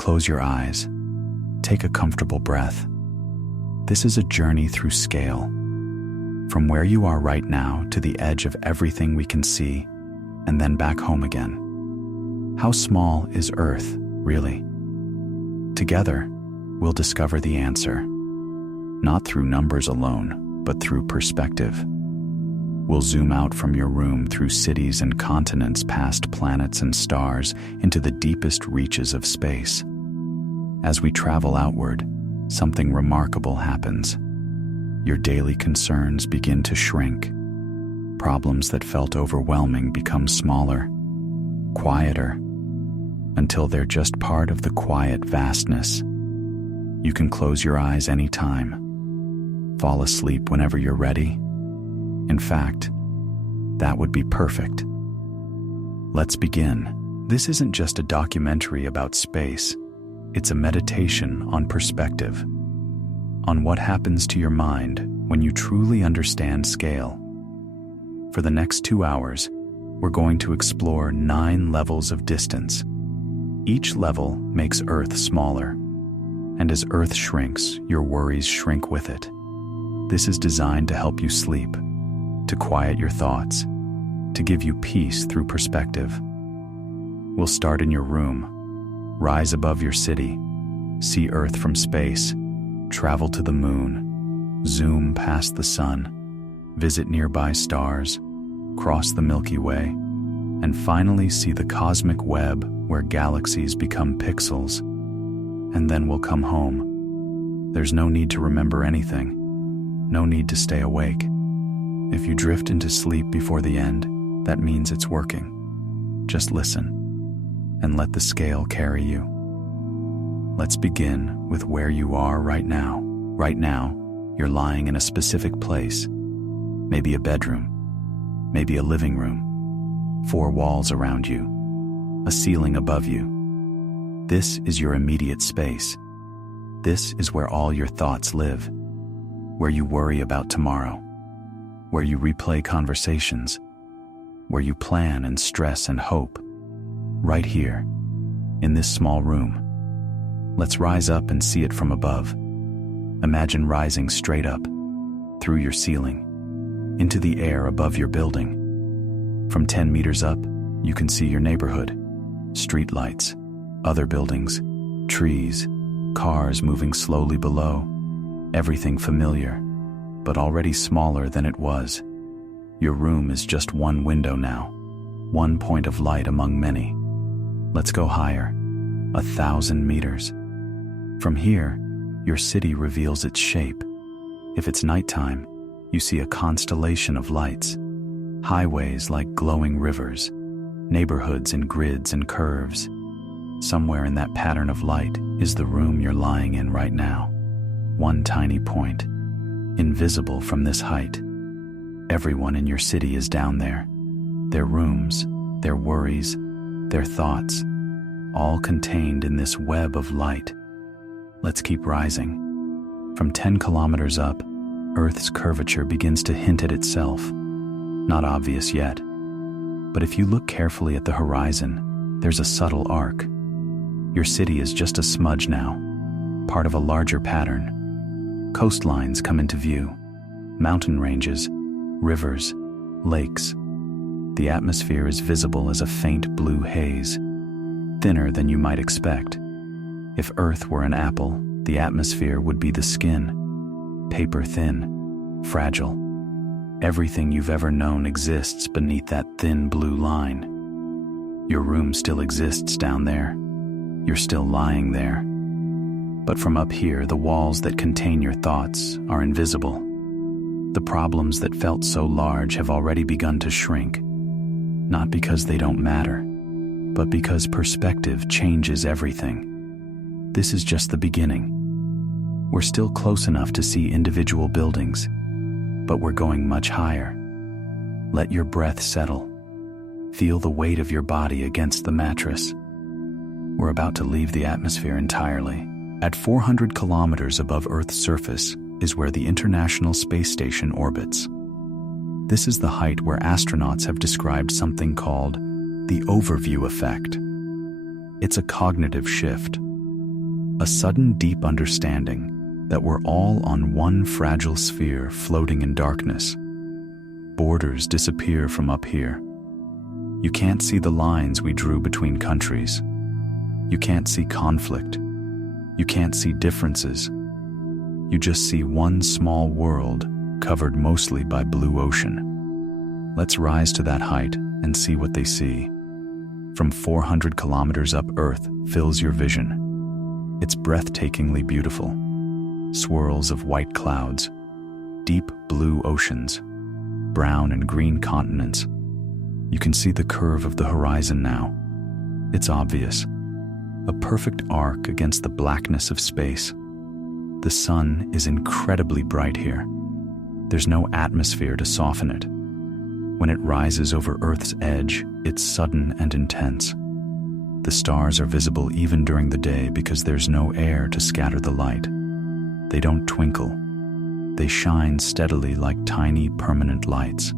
Close your eyes. Take a comfortable breath. This is a journey through scale. From where you are right now to the edge of everything we can see, and then back home again. How small is Earth, really? Together, we'll discover the answer. Not through numbers alone, but through perspective. We'll zoom out from your room through cities and continents, past planets and stars, into the deepest reaches of space. As we travel outward, something remarkable happens. Your daily concerns begin to shrink. Problems that felt overwhelming become smaller, quieter, until they're just part of the quiet vastness. You can close your eyes anytime. Fall asleep whenever you're ready. In fact, that would be perfect. Let's begin. This isn't just a documentary about space. It's a meditation on perspective, on what happens to your mind when you truly understand scale. For the next 2 hours, we're going to explore 9 levels of distance. Each level makes Earth smaller, and as Earth shrinks, your worries shrink with it. This is designed to help you sleep, to quiet your thoughts, to give you peace through perspective. We'll start in your room. Rise above your city, see Earth from space, travel to the moon, zoom past the sun, visit nearby stars, cross the Milky Way, and finally see the cosmic web where galaxies become pixels. And then we'll come home. There's no need to remember anything, no need to stay awake. If you drift into sleep before the end, that means it's working. Just listen, and let the scale carry you. Let's begin with where you are right now. Right now, you're lying in a specific place. Maybe a bedroom, maybe a living room, 4 walls around you, a ceiling above you. This is your immediate space. This is where all your thoughts live, where you worry about tomorrow, where you replay conversations, where you plan and stress and hope. Right here, in this small room. Let's rise up and see it from above. Imagine rising straight up, through your ceiling, into the air above your building. From 10 meters up, you can see your neighborhood, street lights, other buildings, trees, cars moving slowly below. Everything familiar, but already smaller than it was. Your room is just one window now, one point of light among many. Let's go higher, 1,000 meters. From here, your city reveals its shape. If it's nighttime, you see a constellation of lights, highways like glowing rivers, neighborhoods in grids and curves. Somewhere in that pattern of light is the room you're lying in right now. One tiny point, invisible from this height. Everyone in your city is down there. Their rooms, their worries, their thoughts, all contained in this web of light. Let's keep rising. From 10 kilometers up, Earth's curvature begins to hint at itself. Not obvious yet, but if you look carefully at the horizon, there's a subtle arc. Your city is just a smudge now, part of a larger pattern. Coastlines come into view, mountain ranges, rivers, lakes. The atmosphere is visible as a faint blue haze, thinner than you might expect. If Earth were an apple, the atmosphere would be the skin, paper thin, fragile. Everything you've ever known exists beneath that thin blue line. Your room still exists down there. You're still lying there. But from up here, the walls that contain your thoughts are invisible. The problems that felt so large have already begun to shrink, not because they don't matter, but because perspective changes everything. This is just the beginning. We're still close enough to see individual buildings, but we're going much higher. Let your breath settle. Feel the weight of your body against the mattress. We're about to leave the atmosphere entirely. At 400 kilometers above Earth's surface is where the International Space Station orbits. This is the height where astronauts have described something called the overview effect. It's a cognitive shift. A sudden deep understanding that we're all on one fragile sphere floating in darkness. Borders disappear from up here. You can't see the lines we drew between countries. You can't see conflict. You can't see differences. You just see one small world covered mostly by blue ocean. Let's rise to that height and see what they see. From 400 kilometers up, Earth fills your vision. It's breathtakingly beautiful. Swirls of white clouds, deep blue oceans, brown and green continents. You can see the curve of the horizon now. It's obvious. A perfect arc against the blackness of space. The sun is incredibly bright here. There's no atmosphere to soften it. When it rises over Earth's edge, it's sudden and intense. The stars are visible even during the day because there's no air to scatter the light. They don't twinkle. They shine steadily like tiny permanent lights.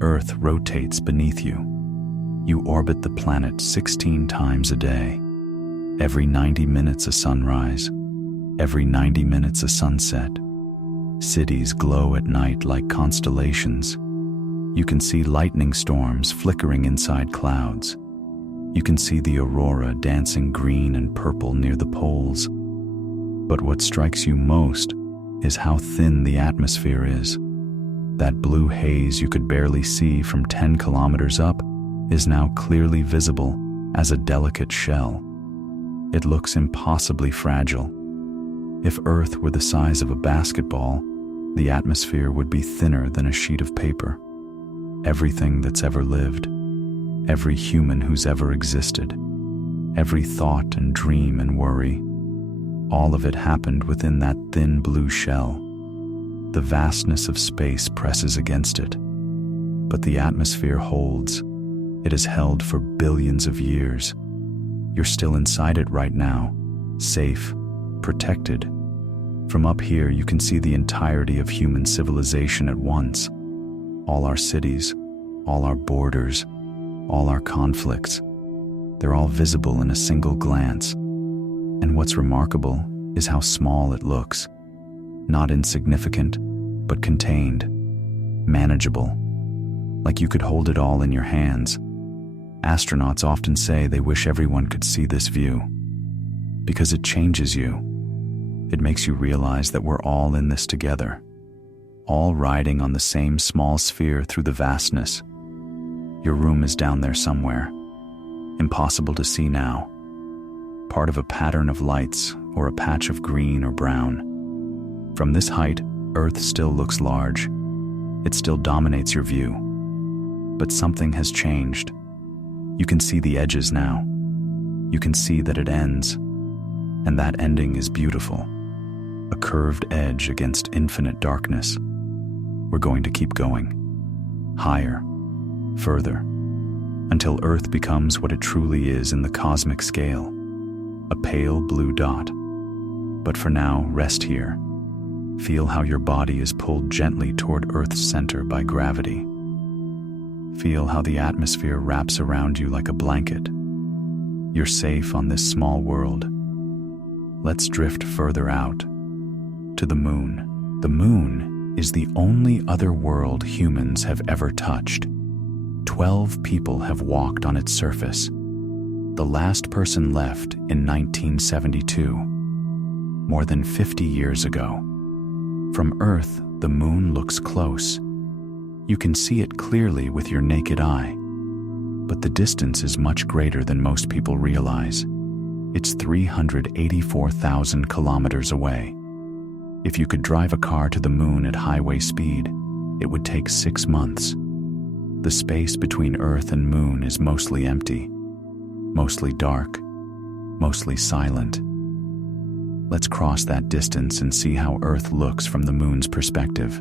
Earth rotates beneath you. You orbit the planet 16 times a day. Every 90 minutes a sunrise. Every 90 minutes a sunset. Cities glow at night like constellations. You can see lightning storms flickering inside clouds. You can see the aurora dancing green and purple near the poles. But what strikes you most is how thin the atmosphere is. That blue haze you could barely see from 10 kilometers up is now clearly visible as a delicate shell. It looks impossibly fragile. If Earth were the size of a basketball, the atmosphere would be thinner than a sheet of paper. Everything that's ever lived, every human who's ever existed, every thought and dream and worry, all of it happened within that thin blue shell. The vastness of space presses against it, but the atmosphere holds. It has held for billions of years. You're still inside it right now, safe, protected. From up here, you can see the entirety of human civilization at once. All our cities, all our borders, all our conflicts. They're all visible in a single glance. And what's remarkable is how small it looks. Not insignificant, but contained, manageable, like you could hold it all in your hands. Astronauts often say they wish everyone could see this view, because it changes you. It makes you realize that we're all in this together, all riding on the same small sphere through the vastness. Your room is down there somewhere, impossible to see now. Part of a pattern of lights or a patch of green or brown. From this height, Earth still looks large. It still dominates your view. But something has changed. You can see the edges now. You can see that it ends. And that ending is beautiful. A curved edge against infinite darkness. We're going to keep going. Higher. Further. Until Earth becomes what it truly is in the cosmic scale. A pale blue dot. But for now, rest here. Feel how your body is pulled gently toward Earth's center by gravity. Feel how the atmosphere wraps around you like a blanket. You're safe on this small world. Let's drift further out, to the moon. The moon is the only other world humans have ever touched. 12 people have walked on its surface. The last person left in 1972, more than 50 years ago. From Earth, the moon looks close. You can see it clearly with your naked eye. But the distance is much greater than most people realize. It's 384,000 kilometers away. If you could drive a car to the moon at highway speed, it would take 6 months. The space between Earth and moon is mostly empty. Mostly dark, mostly silent. Let's cross that distance and see how Earth looks from the moon's perspective.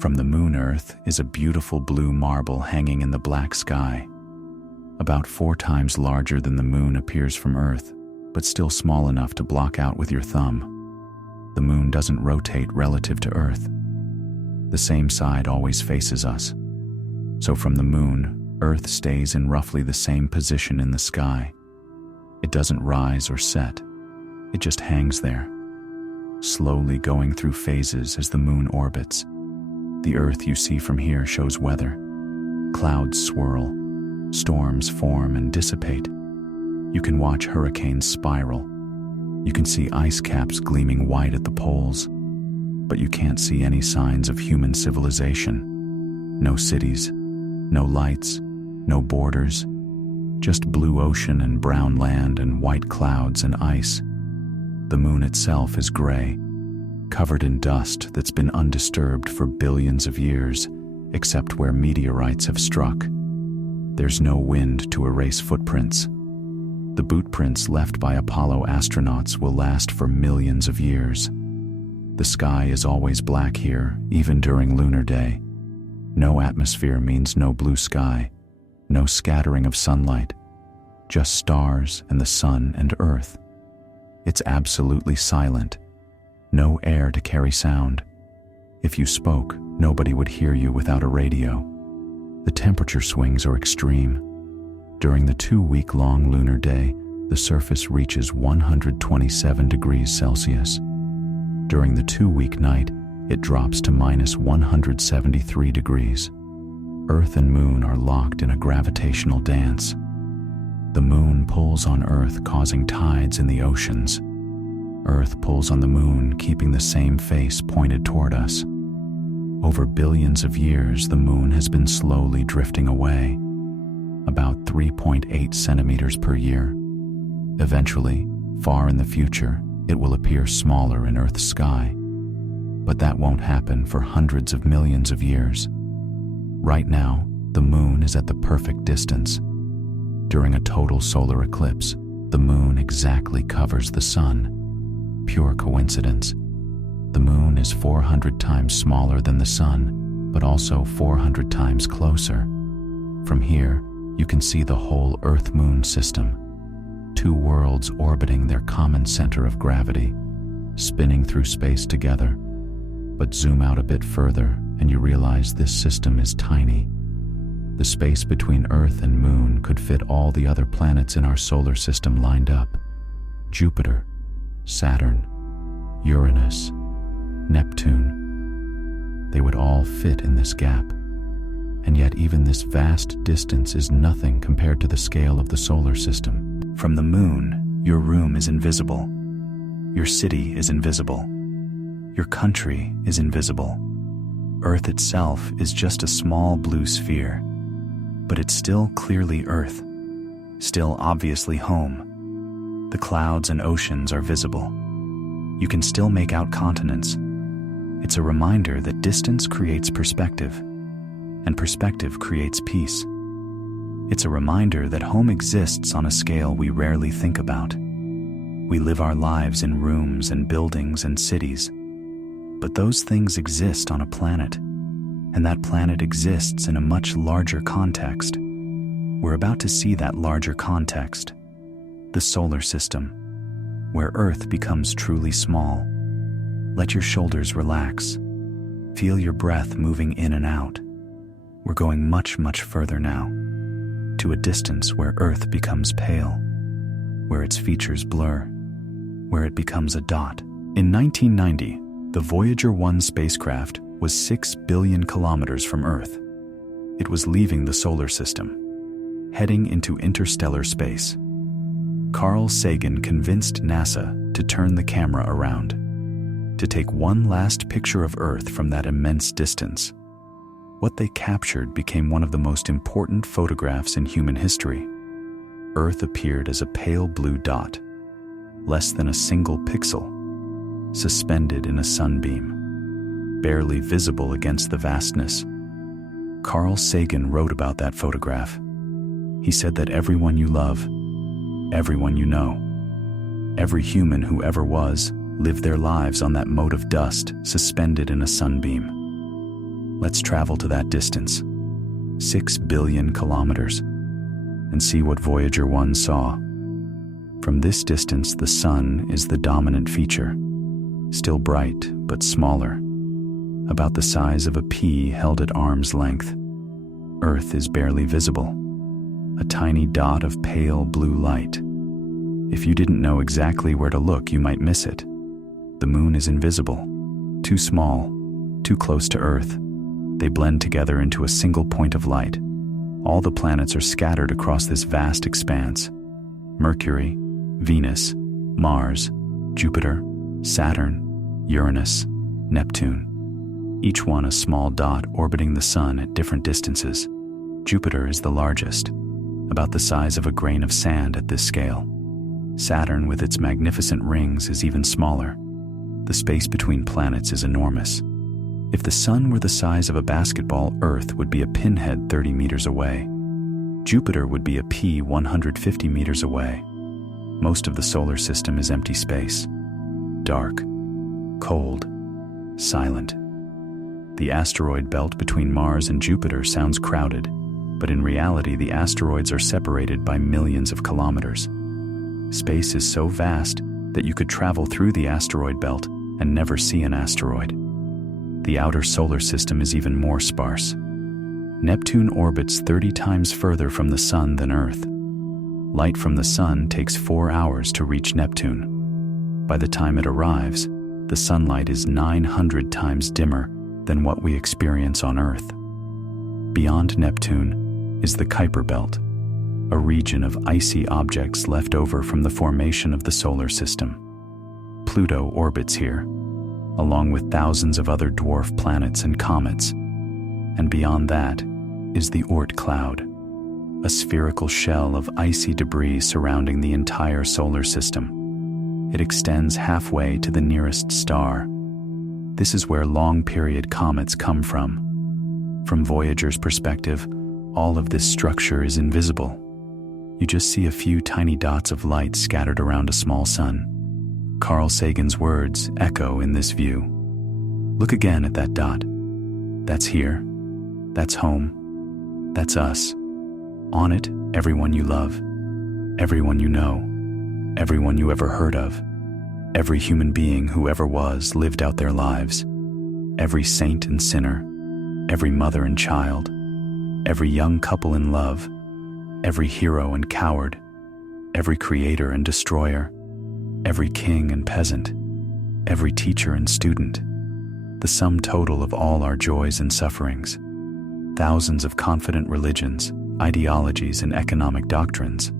From the moon, Earth is a beautiful blue marble hanging in the black sky. About 4 times larger than the moon appears from Earth, but still small enough to block out with your thumb. The moon doesn't rotate relative to Earth. The same side always faces us. So from the moon, Earth stays in roughly the same position in the sky. It doesn't rise or set. It just hangs there, slowly going through phases as the moon orbits. The Earth you see from here shows weather. Clouds swirl, storms form and dissipate. You can watch hurricanes spiral. You can see ice caps gleaming white at the poles. But you can't see any signs of human civilization. No cities, no lights, no borders. Just blue ocean and brown land and white clouds and ice. The moon itself is gray, covered in dust that's been undisturbed for billions of years, except where meteorites have struck. There's no wind to erase footprints. The boot prints left by Apollo astronauts will last for millions of years. The sky is always black here, even during lunar day. No atmosphere means no blue sky, no scattering of sunlight, just stars and the sun and Earth. It's absolutely silent, no air to carry sound. If you spoke, nobody would hear you without a radio. The temperature swings are extreme. During the 2-week-long lunar day, the surface reaches 127 degrees Celsius. During the 2-week night, it drops to minus 173 degrees. Earth and moon are locked in a gravitational dance. The moon pulls on Earth, causing tides in the oceans. Earth pulls on the moon, keeping the same face pointed toward us. Over billions of years, the moon has been slowly drifting away, about 3.8 centimeters per year. Eventually, far in the future, it will appear smaller in Earth's sky. But that won't happen for hundreds of millions of years. Right now, the moon is at the perfect distance. During a total solar eclipse, the moon exactly covers the sun. Pure coincidence. The moon is 400 times smaller than the sun, but also 400 times closer. From here, you can see the whole Earth-Moon system. 2 worlds orbiting their common center of gravity, spinning through space together. But zoom out a bit further, and you realize this system is tiny. The space between Earth and Moon could fit all the other planets in our solar system lined up. Jupiter, Saturn, Uranus, Neptune. They would all fit in this gap. And yet even this vast distance is nothing compared to the scale of the solar system. From the moon, your room is invisible. Your city is invisible. Your country is invisible. Earth itself is just a small blue sphere. But it's still clearly Earth, still obviously home. The clouds and oceans are visible. You can still make out continents. It's a reminder that distance creates perspective, and perspective creates peace. It's a reminder that home exists on a scale we rarely think about. We live our lives in rooms and buildings and cities, but those things exist on a planet. And that planet exists in a much larger context. We're about to see that larger context, the solar system, where Earth becomes truly small. Let your shoulders relax. Feel your breath moving in and out. We're going much, much further now, to a distance where Earth becomes pale, where its features blur, where it becomes a dot. In 1990, the Voyager 1 spacecraft was 6 billion kilometers from Earth. It was leaving the solar system, heading into interstellar space. Carl Sagan convinced NASA to turn the camera around, to take one last picture of Earth from that immense distance. What they captured became one of the most important photographs in human history. Earth appeared as a pale blue dot, less than a single pixel, suspended in a sunbeam, barely visible against the vastness. Carl Sagan wrote about that photograph. He said that everyone you love, everyone you know, every human who ever was, lived their lives on that mote of dust suspended in a sunbeam. Let's travel to that distance, 6 billion kilometers, and see what Voyager 1 saw. From this distance, the sun is the dominant feature, still bright but smaller, about the size of a pea held at arm's length. Earth is barely visible, a tiny dot of pale blue light. If you didn't know exactly where to look, you might miss it. The moon is invisible, too small, too close to Earth. They blend together into a single point of light. All the planets are scattered across this vast expanse. Mercury, Venus, Mars, Jupiter, Saturn, Uranus, Neptune. Each one a small dot orbiting the sun at different distances. Jupiter is the largest, about the size of a grain of sand at this scale. Saturn, with its magnificent rings, is even smaller. The space between planets is enormous. If the sun were the size of a basketball, Earth would be a pinhead 30 meters away. Jupiter would be a pea 150 meters away. Most of the solar system is empty space. Dark, cold, silent. The asteroid belt between Mars and Jupiter sounds crowded, but in reality the asteroids are separated by millions of kilometers. Space is so vast that you could travel through the asteroid belt and never see an asteroid. The outer solar system is even more sparse. Neptune orbits 30 times further from the sun than Earth. Light from the sun takes 4 hours to reach Neptune. By the time it arrives, the sunlight is 900 times dimmer than what we experience on Earth. Beyond Neptune is the Kuiper Belt, a region of icy objects left over from the formation of the solar system. Pluto orbits here, along with thousands of other dwarf planets and comets. And beyond that is the Oort cloud, a spherical shell of icy debris surrounding the entire solar system. It extends halfway to the nearest star. This is where long-period comets come from. From Voyager's perspective, all of this structure is invisible. You just see a few tiny dots of light scattered around a small sun. Carl Sagan's words echo in this view. Look again at that dot. That's here. That's home. That's us. On it, everyone you love, everyone you know, everyone you ever heard of. Every human being who ever was lived out their lives. Every saint and sinner, every mother and child, every young couple in love, every hero and coward, every creator and destroyer, every king and peasant, every teacher and student, the sum total of all our joys and sufferings, thousands of confident religions, ideologies, and economic doctrines,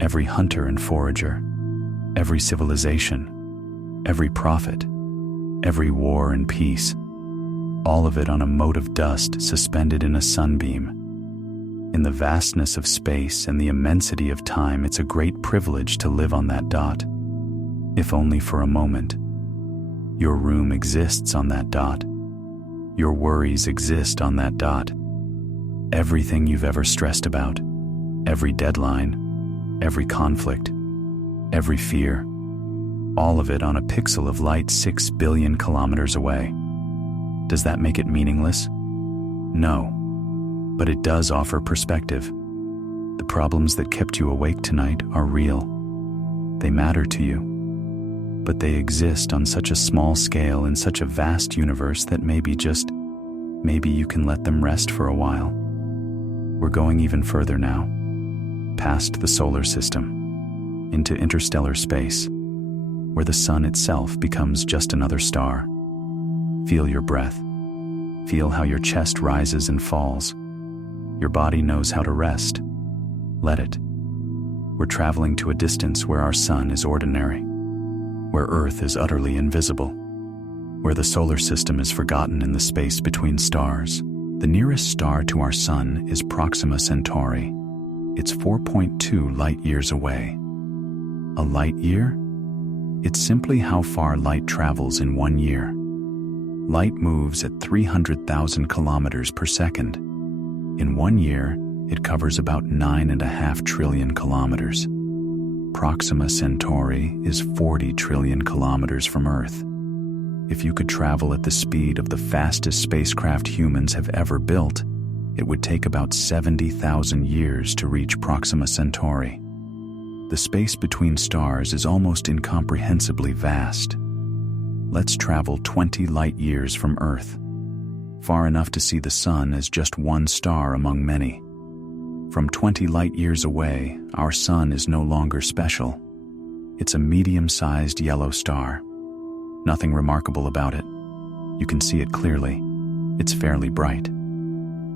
every hunter and forager, every civilization, every prophet, every war and peace, all of it on a mote of dust suspended in a sunbeam. In the vastness of space and the immensity of time, it's a great privilege to live on that dot. If only for a moment. Your room exists on that dot. Your worries exist on that dot. Everything you've ever stressed about, every deadline, every conflict, every fear, all of it on a pixel of light 6 billion kilometers away. Does that make it meaningless? No, but it does offer perspective. The problems that kept you awake tonight are real. They matter to you, but they exist on such a small scale in such a vast universe that maybe you can let them rest for a while. We're going even further now, past the solar system, into interstellar space, where the sun itself becomes just another star. Feel your breath. Feel how your chest rises and falls. Your body knows how to rest. Let it. We're traveling to a distance where our sun is ordinary, where Earth is utterly invisible, where the solar system is forgotten in the space between stars. The nearest star to our sun is Proxima Centauri. It's 4.2 light-years away. A light year? It's simply how far light travels in 1 year. Light moves at 300,000 kilometers per second. In 1 year, it covers about 9.5 trillion kilometers. Proxima Centauri is 40 trillion kilometers from Earth. If you could travel at the speed of the fastest spacecraft humans have ever built, it would take about 70,000 years to reach Proxima Centauri. The space between stars is almost incomprehensibly vast. Let's travel 20 light-years from Earth, far enough to see the sun as just one star among many. From 20 light-years away, our sun is no longer special. It's a medium-sized yellow star. Nothing remarkable about it. You can see it clearly. It's fairly bright.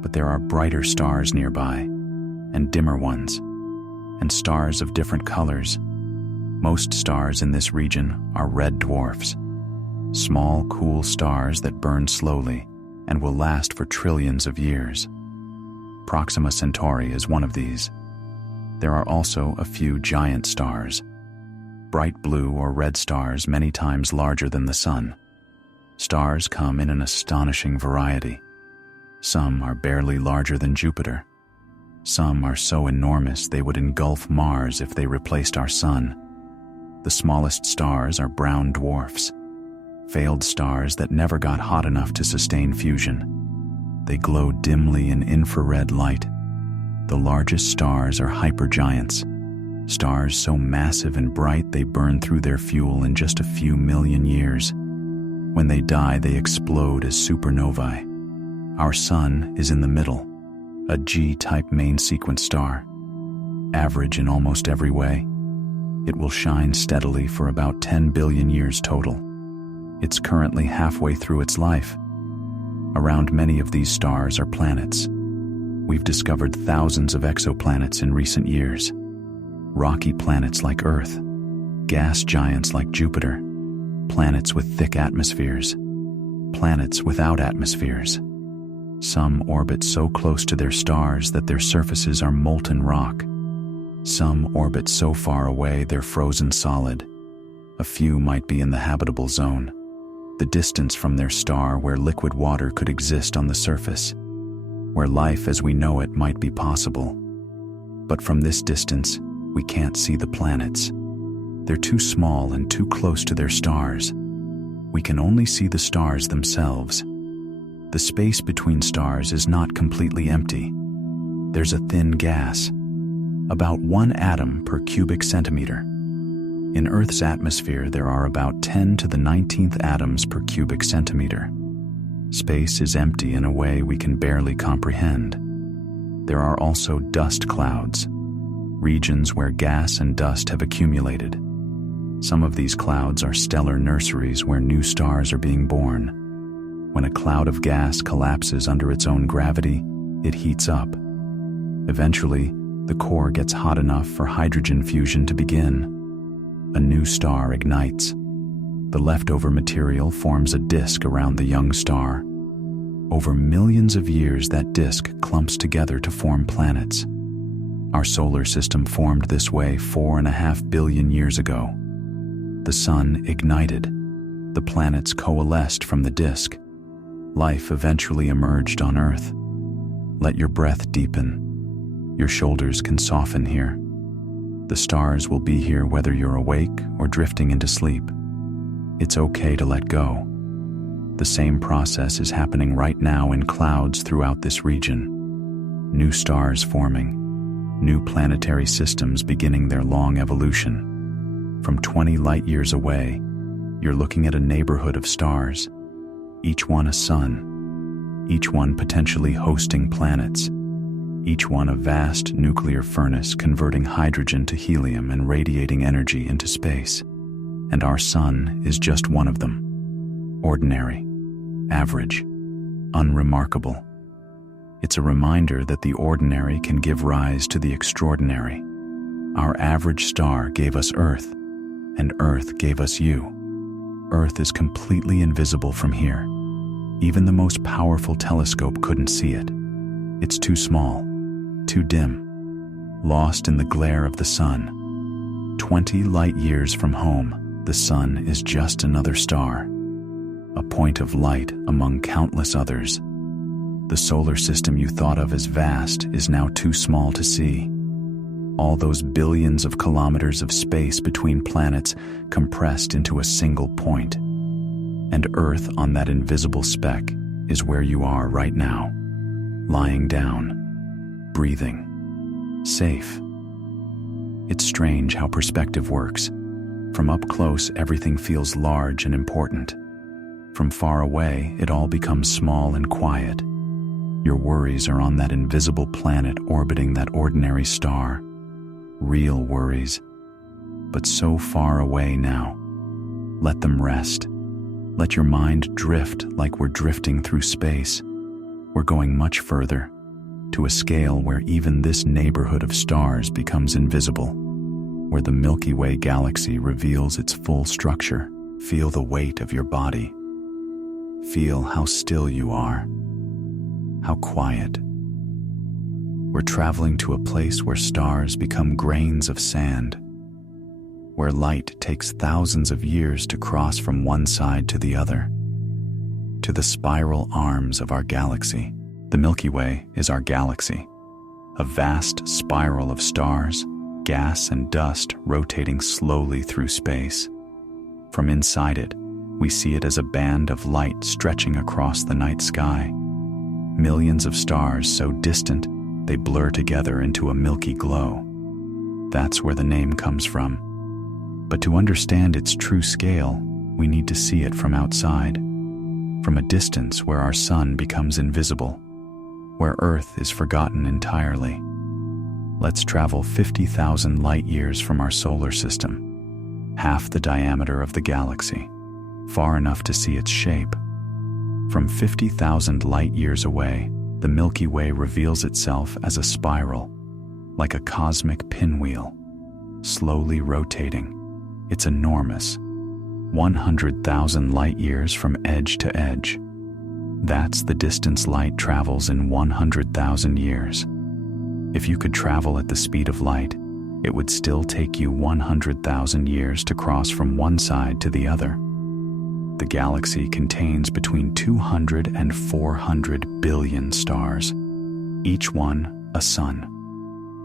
But there are brighter stars nearby, and dimmer ones, and stars of different colors. Most stars in this region are red dwarfs. Small, cool stars that burn slowly and will last for trillions of years. Proxima Centauri is one of these. There are also a few giant stars, bright blue or red stars many times larger than the sun. Stars come in an astonishing variety. Some are barely larger than Jupiter. Some are so enormous they would engulf Mars if they replaced our sun. The smallest stars are brown dwarfs, failed stars that never got hot enough to sustain fusion. They glow dimly in infrared light. The largest stars are hypergiants, stars so massive and bright they burn through their fuel in just a few million years. When they die, they explode as supernovae. Our sun is in the middle, a G-type main sequence star. Average in almost every way. It will shine steadily for about 10 billion years total. It's currently halfway through its life. Around many of these stars are planets. We've discovered thousands of exoplanets in recent years. Rocky planets like Earth, gas giants like Jupiter, planets with thick atmospheres, planets without atmospheres. Some orbit so close to their stars that their surfaces are molten rock. Some orbit so far away they're frozen solid. A few might be in the habitable zone, the distance from their star where liquid water could exist on the surface, where life as we know it might be possible. But from this distance, we can't see the planets. They're too small and too close to their stars. We can only see the stars themselves. The space between stars is not completely empty. There's a thin gas, about 1 atom per cubic centimeter. In Earth's atmosphere, there are about 10 to the 19th atoms per cubic centimeter. Space is empty in a way we can barely comprehend. There are also dust clouds, regions where gas and dust have accumulated. Some of these clouds are stellar nurseries where new stars are being born. When a cloud of gas collapses under its own gravity, it heats up. Eventually, the core gets hot enough for hydrogen fusion to begin. A new star ignites. The leftover material forms a disk around the young star. Over millions of years, that disk clumps together to form planets. Our solar system formed this way 4.5 billion years ago. The sun ignited. The planets coalesced from the disk. Life eventually emerged on Earth. Let your breath deepen. Your shoulders can soften here. The stars will be here whether you're awake or drifting into sleep. It's okay to let go. The same process is happening right now in clouds throughout this region. New stars forming, new planetary systems beginning their long evolution. From 20 light years away, you're looking at a neighborhood of stars, each one a sun, each one potentially hosting planets, each one a vast nuclear furnace converting hydrogen to helium and radiating energy into space. And our sun is just one of them. Ordinary, average, unremarkable. It's a reminder that the ordinary can give rise to the extraordinary. Our average star gave us Earth, and Earth gave us you. Earth is completely invisible from here. Even the most powerful telescope couldn't see it. It's too small, too dim, lost in the glare of the sun. 20 light years from home, the sun is just another star, a point of light among countless others. The solar system you thought of as vast is now too small to see. All those billions of kilometers of space between planets compressed into a single point. And Earth on that invisible speck is where you are right now, lying down, breathing, safe. It's strange how perspective works. From up close, everything feels large and important. From far away, it all becomes small and quiet. Your worries are on that invisible planet orbiting that ordinary star. Real worries. but so far away now. Let them rest. Let your mind drift like we're drifting through space. We're going much further, to a scale where even this neighborhood of stars becomes invisible, where the Milky Way galaxy reveals its full structure. Feel the weight of your body. Feel how still you are, how quiet. We're traveling to a place where stars become grains of sand, where light takes thousands of years to cross from one side to the other, to the spiral arms of our galaxy. The Milky Way is our galaxy, a vast spiral of stars, gas and dust rotating slowly through space. From inside it, we see it as a band of light stretching across the night sky. Millions of stars so distant, they blur together into a milky glow. That's where the name comes from. But to understand its true scale, we need to see it from outside, from a distance where our sun becomes invisible, where Earth is forgotten entirely. Let's travel 50,000 light years from our solar system, half the diameter of the galaxy, far enough to see its shape. From 50,000 light years away, the Milky Way reveals itself as a spiral, like a cosmic pinwheel, slowly rotating. It's enormous, 100,000 light years from edge to edge. That's the distance light travels in 100,000 years. If you could travel at the speed of light, it would still take you 100,000 years to cross from one side to the other. The galaxy contains between 200 and 400 billion stars, each one a sun,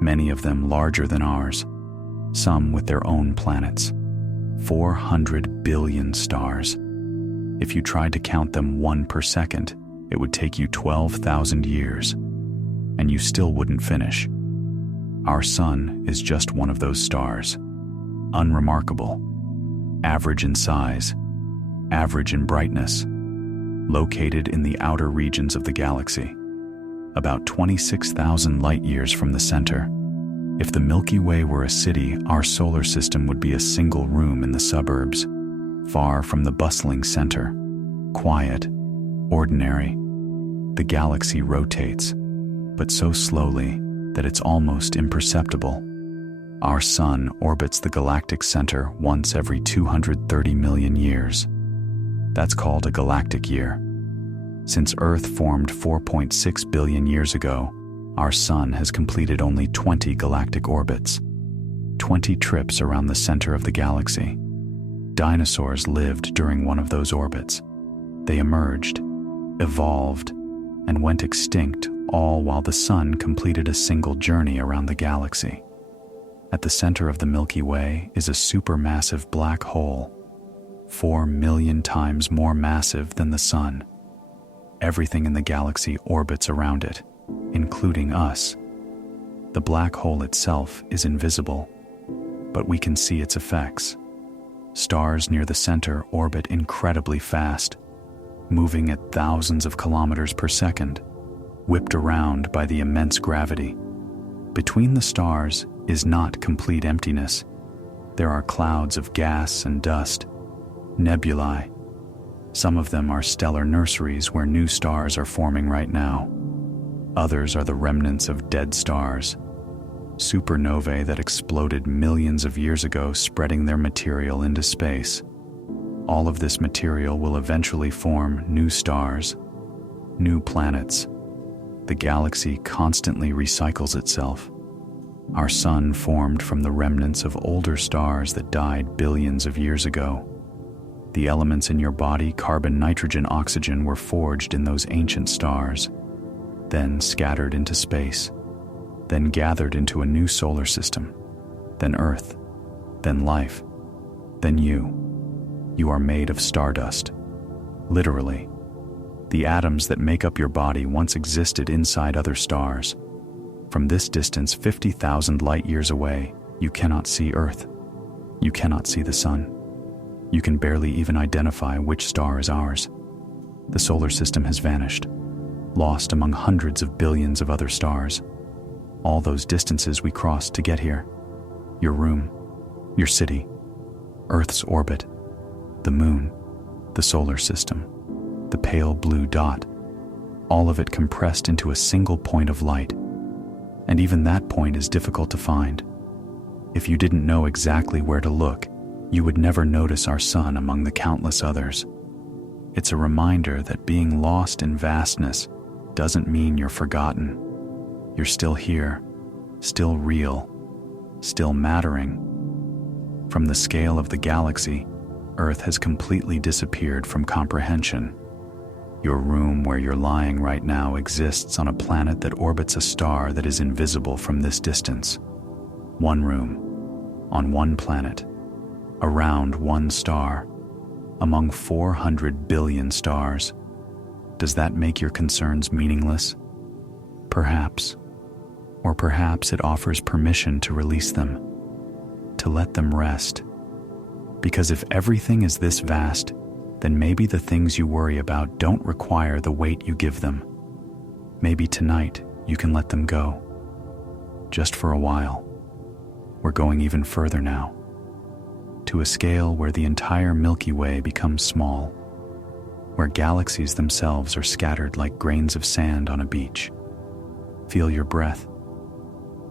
many of them larger than ours, some with their own planets. 400 billion stars. If you tried to count them one per second, it would take you 12,000 years, and you still wouldn't finish. Our sun is just one of those stars. Unremarkable, average in size, average in brightness, located in the outer regions of the galaxy, about 26,000 light years from the center. If the Milky Way were a city, our solar system would be a single room in the suburbs, far from the bustling center, quiet, ordinary. The galaxy rotates, but so slowly that it's almost imperceptible. Our sun orbits the galactic center once every 230 million years. That's called a galactic year. Since Earth formed 4.6 billion years ago, our sun has completed only 20 galactic orbits, 20 trips around the center of the galaxy. Dinosaurs lived during one of those orbits. They emerged, evolved, and went extinct, all while the sun completed a single journey around the galaxy. At the center of the Milky Way is a supermassive black hole, 4 million times more massive than the sun. Everything in the galaxy orbits around it, including us. The black hole itself is invisible, but we can see its effects. Stars near the center orbit incredibly fast, moving at thousands of kilometers per second, whipped around by the immense gravity. Between the stars is not complete emptiness. There are clouds of gas and dust, nebulae. Some of them are stellar nurseries where new stars are forming right now. Others are the remnants of dead stars, supernovae that exploded millions of years ago, spreading their material into space. All of this material will eventually form new stars, new planets. The galaxy constantly recycles itself. Our sun formed from the remnants of older stars that died billions of years ago. The elements in your body, carbon, nitrogen, oxygen, were forged in those ancient stars, then scattered into space, then gathered into a new solar system, then Earth, then life, then you. You are made of stardust. Literally, the atoms that make up your body once existed inside other stars. From this distance, 50,000 light years away, you cannot see Earth. You cannot see the sun. You can barely even identify which star is ours. The solar system has vanished, lost among hundreds of billions of other stars. All those distances we crossed to get here. Your room, Your city, Earth's orbit, the moon, the solar system, the pale blue dot, all of it compressed into a single point of light. And even that point is difficult to find. If you didn't know exactly where to look, you would never notice our sun among the countless others. It's a reminder that being lost in vastness doesn't mean you're forgotten. You're still here, still real, still mattering. From the scale of the galaxy, Earth has completely disappeared from comprehension. Your room where you're lying right now exists on a planet that orbits a star that is invisible from this distance. One room, on one planet, around one star, among 400 billion stars. Does that make your concerns meaningless? Perhaps. Or perhaps it offers permission to release them, to let them rest. Because if everything is this vast, then maybe the things you worry about don't require the weight you give them. Maybe tonight you can let them go. Just for a while. We're going even further now, to a scale where the entire Milky Way becomes small, where galaxies themselves are scattered like grains of sand on a beach. Feel your breath.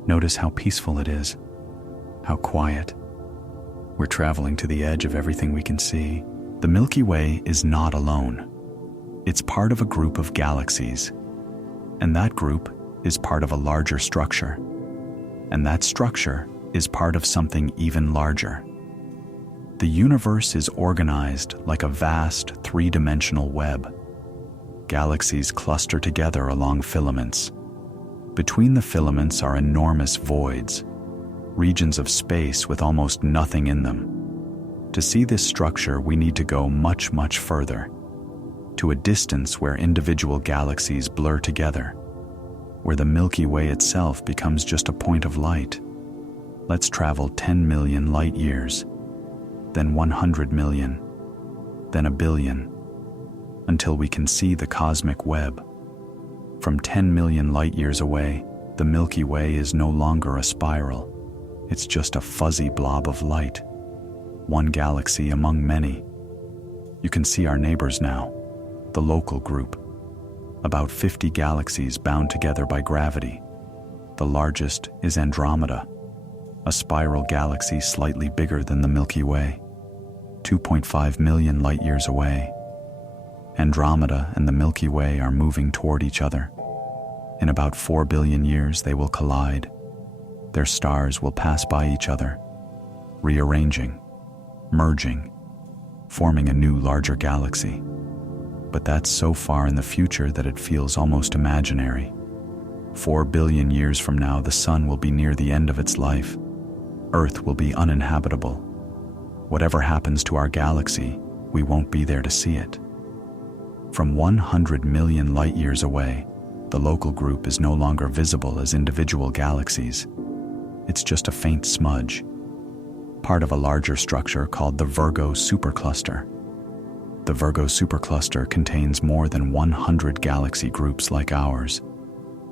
Notice how peaceful it is, how quiet. We're traveling to the edge of everything we can see. The Milky Way is not alone. It's part of a group of galaxies, and that group is part of a larger structure, and that structure is part of something even larger. The universe is organized like a vast three-dimensional web. Galaxies cluster together along filaments. Between the filaments are enormous voids, regions of space with almost nothing in them. To see this structure, we need to go much, much further, to a distance where individual galaxies blur together, where the Milky Way itself becomes just a point of light. Let's travel 10 million light years, then 100 million, then a billion, until we can see the cosmic web. From 10 million light years away, the Milky Way is no longer a spiral. It's just a fuzzy blob of light, one galaxy among many. You can see our neighbors now, the local group. About 50 galaxies bound together by gravity. The largest is Andromeda, a spiral galaxy slightly bigger than the Milky Way, 2.5 million light years away. Andromeda and the Milky Way are moving toward each other. In about 4 billion years, they will collide. Their stars will pass by each other, rearranging, merging, forming a new larger galaxy. But that's so far in the future that it feels almost imaginary. 4 billion years from now, the sun will be near the end of its life. Earth will be uninhabitable. Whatever happens to our galaxy, we won't be there to see it. From 100 million light years away, the local group is no longer visible as individual galaxies. It's just a faint smudge, part of a larger structure called the Virgo supercluster. The Virgo supercluster contains more than 100 galaxy groups like ours,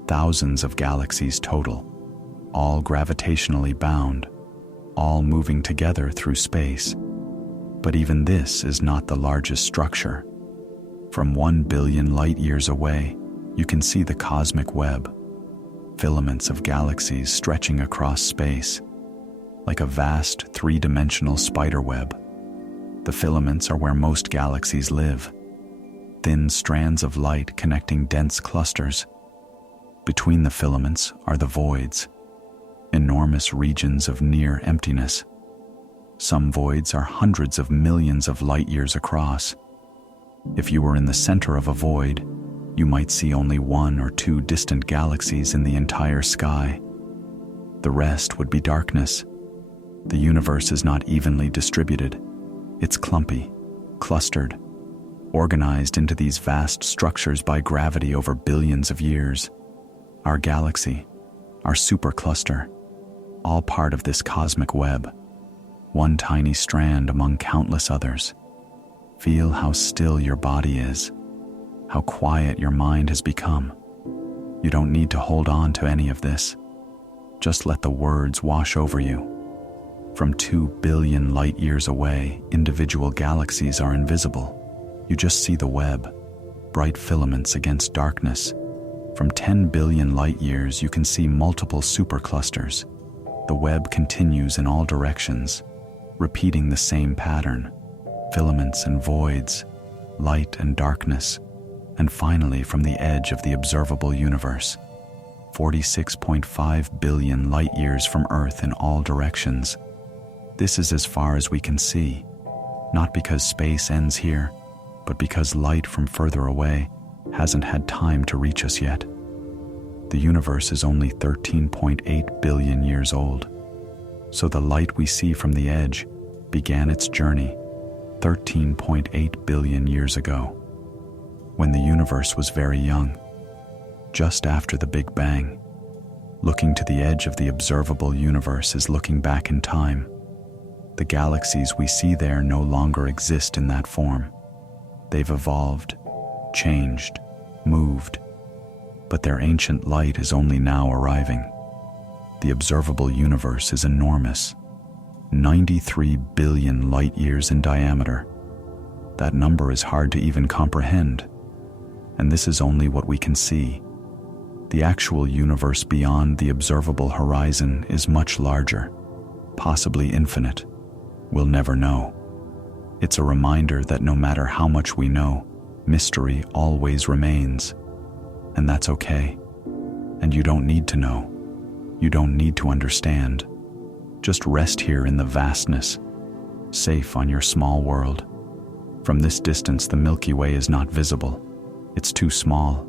thousands of galaxies total, all gravitationally bound, all moving together through space. But even this is not the largest structure. From 1 billion light years away, you can see the cosmic web, filaments of galaxies stretching across space, like a vast three-dimensional spider web. The filaments are where most galaxies live, thin strands of light connecting dense clusters. Between the filaments are the voids, enormous regions of near emptiness. Some voids are hundreds of millions of light years across. If you were in the center of a void, you might see only 1 or 2 distant galaxies in the entire sky. The rest would be darkness. The universe is not evenly distributed. It's clumpy, clustered, organized into these vast structures by gravity over billions of years. Our galaxy, our supercluster, all part of this cosmic web, one tiny strand among countless others. Feel how still your body is, how quiet your mind has become. You don't need to hold on to any of this. Just let the words wash over you. From 2 billion light years away, individual galaxies are invisible. You just see the web, bright filaments against darkness. From 10 billion light years, you can see multiple superclusters. The web continues in all directions, repeating the same pattern: filaments and voids, light and darkness. And finally, from the edge of the observable universe, 46.5 billion light years from Earth in all directions. This is as far as we can see, not because space ends here, but because light from further away hasn't had time to reach us yet. The universe is only 13.8 billion years old, so the light we see from the edge began its journey 13.8 billion years ago, when the universe was very young, just after the Big Bang. Looking to the edge of the observable universe is looking back in time. The galaxies we see there no longer exist in that form. They've evolved, changed, moved, but their ancient light is only now arriving. The observable universe is enormous, 93 billion light years in diameter. That number is hard to even comprehend, and this is only what we can see. The actual universe beyond the observable horizon is much larger, possibly infinite. We'll never know. It's a reminder that no matter how much we know, mystery always remains. And that's okay. And you don't need to know. You don't need to understand. Just rest here in the vastness, safe on your small world. From this distance, the Milky Way is not visible. It's too small,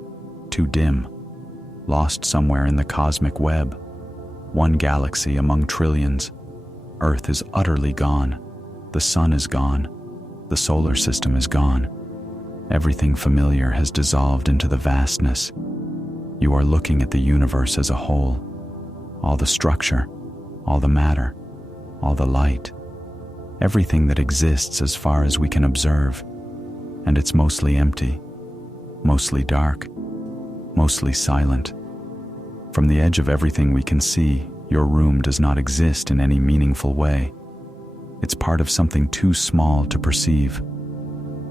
too dim, lost somewhere in the cosmic web. One galaxy among trillions. Earth is utterly gone. The sun is gone. The solar system is gone. Everything familiar has dissolved into the vastness. You are looking at the universe as a whole. All the structure, all the matter, all the light. Everything that exists as far as we can observe. And it's mostly empty, mostly dark, mostly silent. From the edge of everything we can see, your room does not exist in any meaningful way. It's part of something too small to perceive.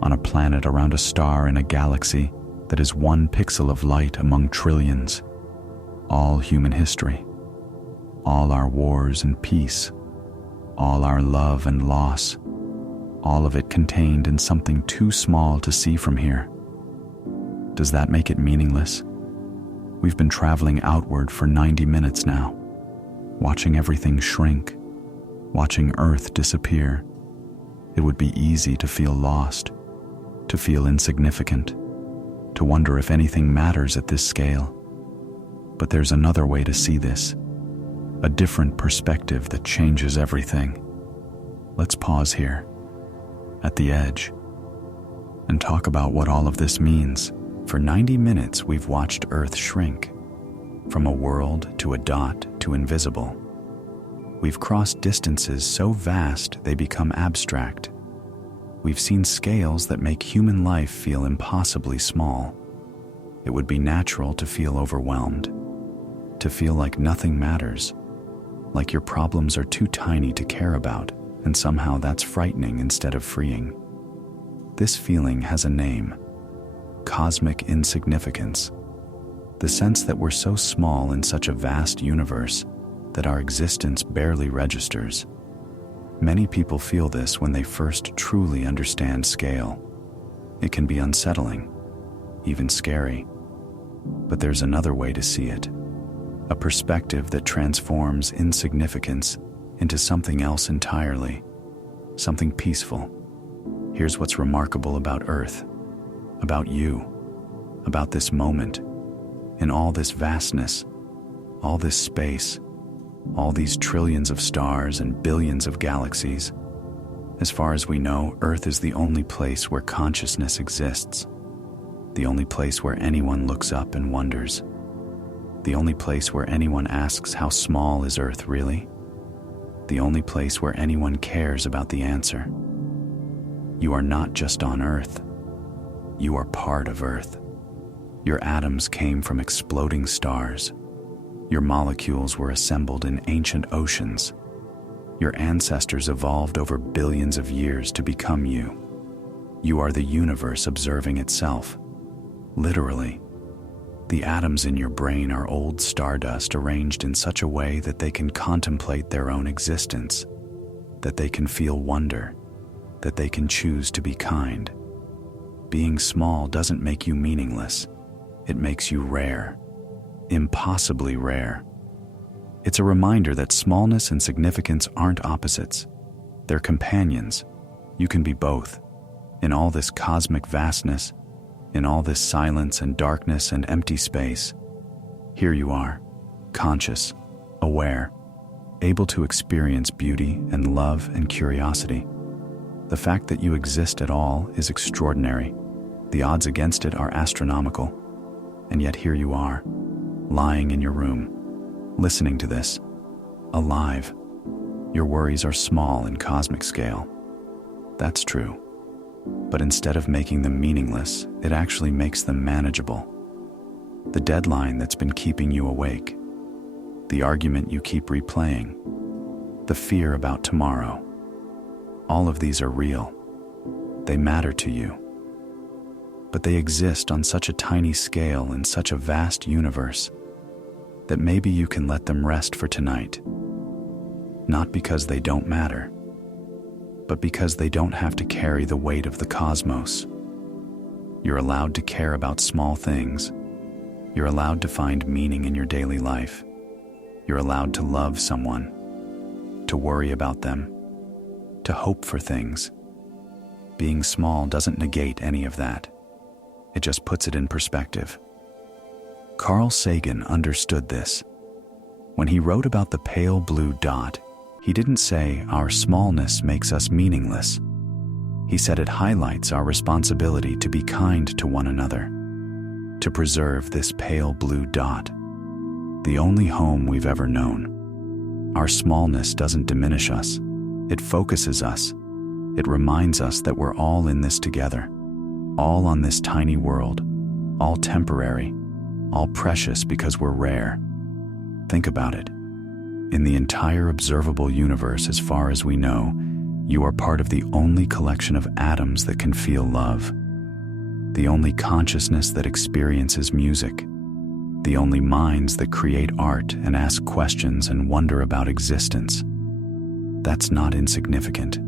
On a planet around a star in a galaxy that is 1 pixel of light among trillions. All human history. All our wars and peace. All our love and loss. All of it contained in something too small to see from here. Does that make it meaningless? We've been traveling outward for 90 minutes now, watching everything shrink, watching Earth disappear. It would be easy to feel lost, to feel insignificant, to wonder if anything matters at this scale. But there's another way to see this, a different perspective that changes everything. Let's pause here, at the edge, and talk about what all of this means. For 90 minutes, we've watched Earth shrink, from a world to a dot to invisible. We've crossed distances so vast they become abstract. We've seen scales that make human life feel impossibly small. It would be natural to feel overwhelmed, to feel like nothing matters, like your problems are too tiny to care about, and somehow that's frightening instead of freeing. This feeling has a name: cosmic insignificance. The sense that we're so small in such a vast universe that our existence barely registers. Many people feel this when they first truly understand scale. It can be unsettling, even scary. But there's another way to see it, a perspective that transforms insignificance into something else entirely, something peaceful. Here's what's remarkable about Earth, about you, about this moment, in all this vastness, all this space, all these trillions of stars and billions of galaxies. As far as we know, Earth is the only place where consciousness exists, the only place where anyone looks up and wonders, the only place where anyone asks, how small is Earth really? The only place where anyone cares about the answer. You are not just on Earth. You are part of Earth. Your atoms came from exploding stars. Your molecules were assembled in ancient oceans. Your ancestors evolved over billions of years to become you. You are the universe observing itself. Literally. The atoms in your brain are old stardust arranged in such a way that they can contemplate their own existence, that they can feel wonder, that they can choose to be kind. Being small doesn't make you meaningless. It makes you rare. Impossibly rare. It's a reminder that smallness and significance aren't opposites. They're companions. You can be both. In all this cosmic vastness, in all this silence and darkness and empty space, here you are, conscious, aware, able to experience beauty and love and curiosity. The fact that you exist at all is extraordinary. The odds against it are astronomical. And yet here you are, lying in your room, listening to this, alive. Your worries are small in cosmic scale. That's true. But instead of making them meaningless, it actually makes them manageable. The deadline that's been keeping you awake, the argument you keep replaying, the fear about tomorrow, all of these are real. They matter to you. But they exist on such a tiny scale in such a vast universe that maybe you can let them rest for tonight. Not because they don't matter, but because they don't have to carry the weight of the cosmos. You're allowed to care about small things. You're allowed to find meaning in your daily life. You're allowed to love someone, to worry about them, to hope for things. Being small doesn't negate any of that. It just puts it in perspective. Carl Sagan understood this. When he wrote about the pale blue dot, he didn't say our smallness makes us meaningless. He said it highlights our responsibility to be kind to one another, to preserve this pale blue dot, the only home we've ever known. Our smallness doesn't diminish us. It focuses us. It reminds us that we're all in this together, all on this tiny world, all temporary, all precious because we're rare. Think about it. In the entire observable universe, as far as we know, you are part of the only collection of atoms that can feel love, the only consciousness that experiences music, the only minds that create art and ask questions and wonder about existence. That's not insignificant.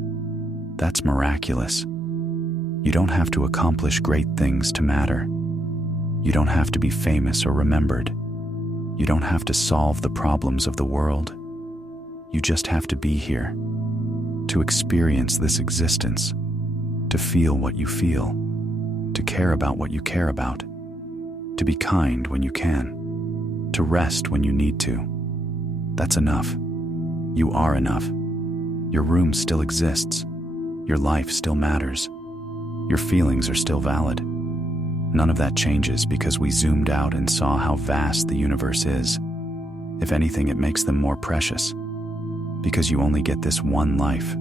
That's miraculous. You don't have to accomplish great things to matter. You don't have to be famous or remembered. You don't have to solve the problems of the world. You just have to be here, to experience this existence, to feel what you feel, to care about what you care about, to be kind when you can, to rest when you need to. That's enough. You are enough. Your room still exists. Your life still matters. Your feelings are still valid. None of that changes because we zoomed out and saw how vast the universe is. If anything, it makes them more precious. Because you only get this one life,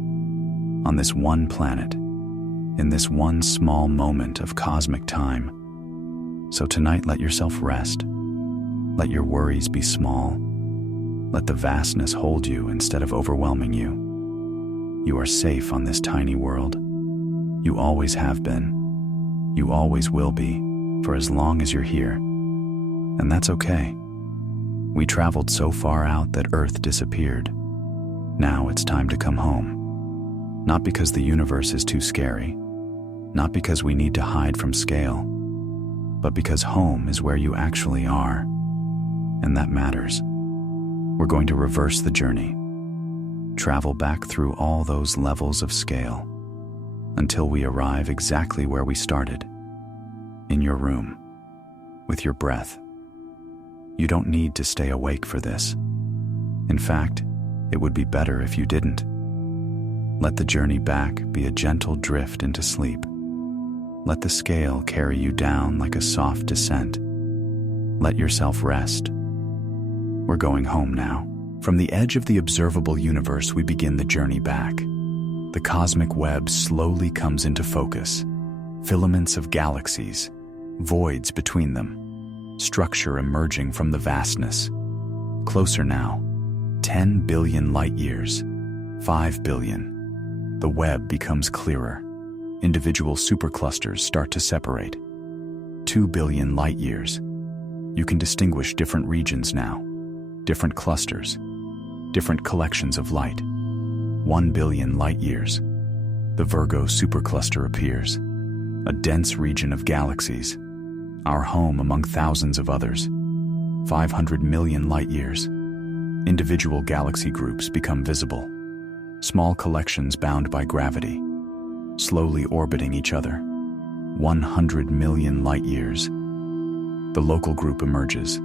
on this one planet, in this one small moment of cosmic time. So tonight, let yourself rest. Let your worries be small. Let the vastness hold you instead of overwhelming you. You are safe on this tiny world. You always have been. You always will be, for as long as you're here. And that's okay. We traveled so far out that Earth disappeared. Now it's time to come home. Not because the universe is too scary, not because we need to hide from scale, but because home is where you actually are. And that matters. We're going to reverse the journey. Travel back through all those levels of scale until we arrive exactly where we started, in your room, with your breath. You don't need to stay awake for this. In fact, it would be better if you didn't. Let the journey back be a gentle drift into sleep. Let the scale carry you down like a soft descent. Let yourself rest. We're going home now. From the edge of the observable universe, we begin the journey back. The cosmic web slowly comes into focus. Filaments of galaxies, voids between them, structure emerging from the vastness. Closer now, 10 billion light years. 5 billion. The web becomes clearer. Individual superclusters start to separate. 2 billion light years. You can distinguish different regions now, different clusters, different collections of light. 1 billion light years. The Virgo supercluster appears, a dense region of galaxies, our home among thousands of others. 500 million light years. Individual galaxy groups become visible, small collections bound by gravity, slowly orbiting each other. 100 million light years. The local group emerges,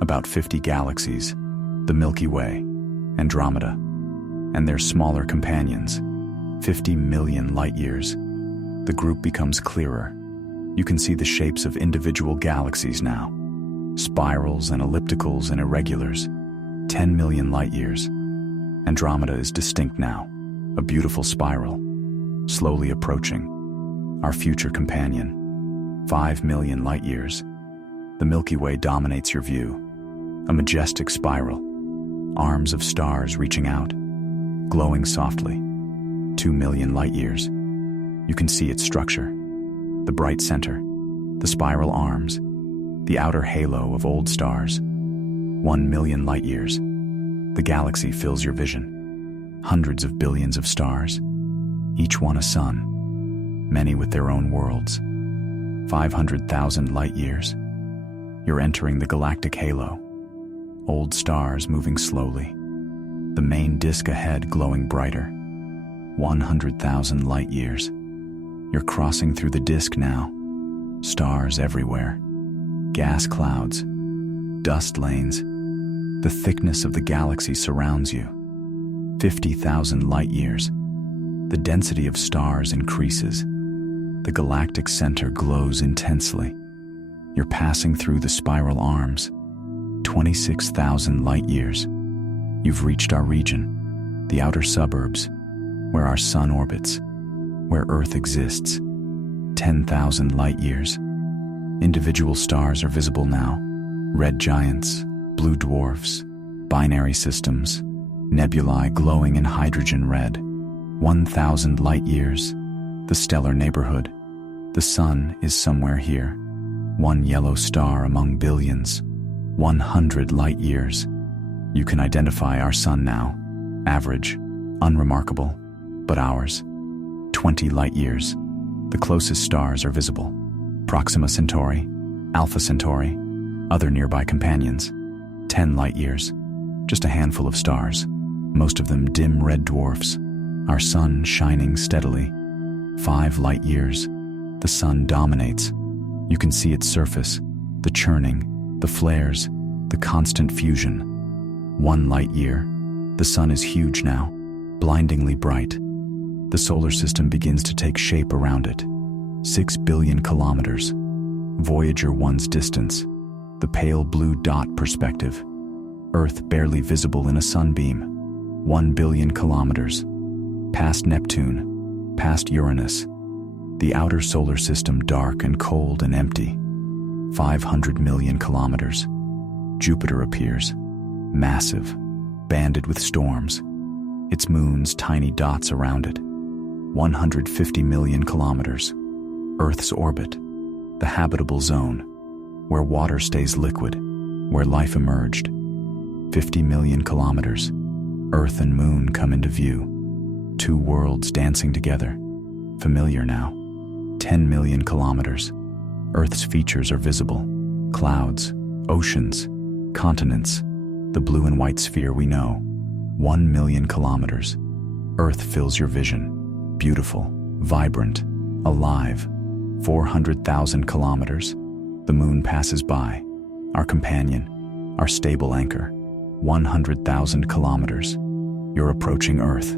about 50 galaxies, the Milky Way, Andromeda, and their smaller companions, 50 million light years. The group becomes clearer. You can see the shapes of individual galaxies now, spirals and ellipticals and irregulars. 10 million light years. Andromeda is distinct now, a beautiful spiral, slowly approaching, our future companion. 5 million light years. The Milky Way dominates your view, a majestic spiral, arms of stars reaching out, glowing softly. 2 million light years. You can see its structure, the bright center, the spiral arms, the outer halo of old stars. 1 million light years. The galaxy fills your vision. Hundreds of billions of stars, each one a sun, many with their own worlds. 500,000 light years. You're entering the galactic halo. Old stars moving slowly. The main disk ahead glowing brighter. 100,000 light years. You're crossing through the disk now. Stars everywhere. Gas clouds. Dust lanes. The thickness of the galaxy surrounds you. 50,000 light years. The density of stars increases. The galactic center glows intensely. You're passing through the spiral arms. 26,000 light years. You've reached our region, the outer suburbs, where our sun orbits, where Earth exists. 10,000 light years. Individual stars are visible now. Red giants, blue dwarfs, binary systems, nebulae glowing in hydrogen red. 1,000 light years. The stellar neighborhood. The sun is somewhere here. One yellow star among billions. 100 light years. You can identify our sun now. Average, unremarkable, but ours. 20 light years. The closest stars are visible. Proxima Centauri, Alpha Centauri, other nearby companions. 10 light years. Just a handful of stars, most of them dim red dwarfs. Our sun shining steadily. 5 light years. The sun dominates. You can see its surface, the churning, the flares, the constant fusion. 1 light year. The sun is huge now, blindingly bright. The solar system begins to take shape around it. 6 billion kilometers. Voyager 1's distance. The pale blue dot perspective. Earth barely visible in a sunbeam. 1 billion kilometers. Past Neptune, past Uranus. The outer solar system dark and cold and empty. 500 million kilometers. Jupiter appears, massive, banded with storms. Its moons tiny dots around it. 150 million kilometers. Earth's orbit, the habitable zone, where water stays liquid, where life emerged. 50 million kilometers. Earth and moon come into view. 2 worlds dancing together. Familiar now. 10 million kilometers. Earth's features are visible. Clouds, oceans, continents, the blue and white sphere we know. 1 million kilometers. Earth fills your vision. Beautiful, vibrant, alive. 400,000 kilometers. The moon passes by. Our companion, our stable anchor. 100,000 kilometers. You're approaching Earth.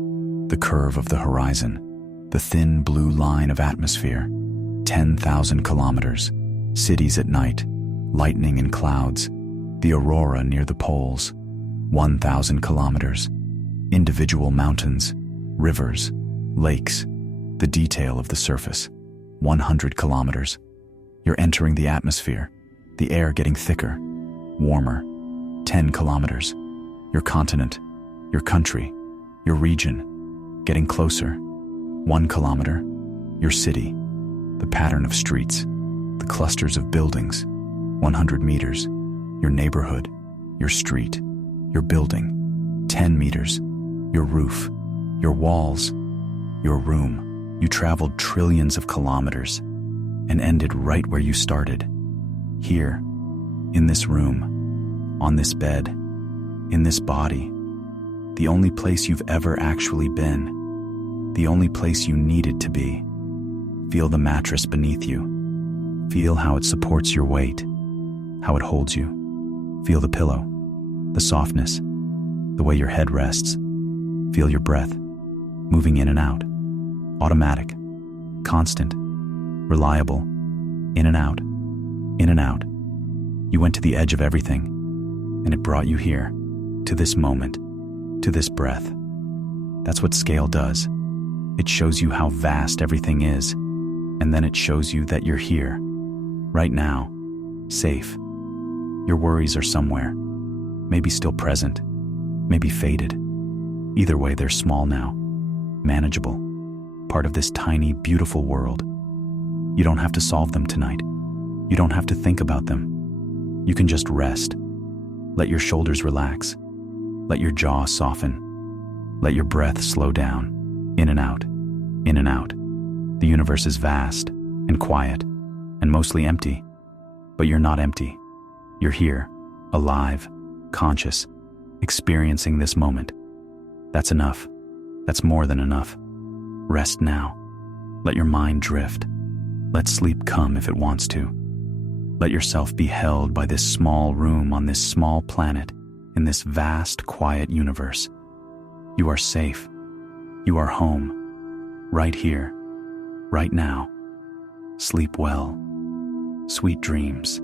The curve of the horizon. The thin blue line of atmosphere. 10,000 kilometers. Cities at night. Lightning and clouds. The aurora near the poles. 1,000 kilometers. Individual mountains, rivers, lakes. The detail of the surface. 100 kilometers. You're entering the atmosphere. The air getting thicker, warmer. 10 kilometers. Your continent, your country, your region. Getting closer. 1 kilometer. Your city. The pattern of streets. The clusters of buildings. 100 meters. Your neighborhood. Your street. Your building. 10 meters. Your roof. Your walls. Your room. You traveled trillions of kilometers and ended right where you started. Here, in this room, on this bed, in this body, the only place you've ever actually been, the only place you needed to be. Feel the mattress beneath you. Feel how it supports your weight, how it holds you. Feel the pillow, the softness, the way your head rests. Feel your breath, moving in and out, automatic, constant, reliable, in and out, in and out. You went to the edge of everything, and it brought you here, to this moment, to this breath. That's what scale does. It shows you how vast everything is, and then it shows you that you're here, right now, safe. Your worries are somewhere, maybe still present, maybe faded. Either way, they're small now, manageable, part of this tiny, beautiful world. You don't have to solve them tonight. You don't have to think about them. You can just rest. Let your shoulders relax. Let your jaw soften. Let your breath slow down, in and out, in and out. The universe is vast and quiet and mostly empty, but you're not empty. You're here, alive, conscious, experiencing this moment. That's enough. That's more than enough. Rest now. Let your mind drift. Let sleep come if it wants to. Let yourself be held by this small room on this small planet in this vast, quiet universe. You are safe. You are home. Right here. Right now. Sleep well. Sweet dreams.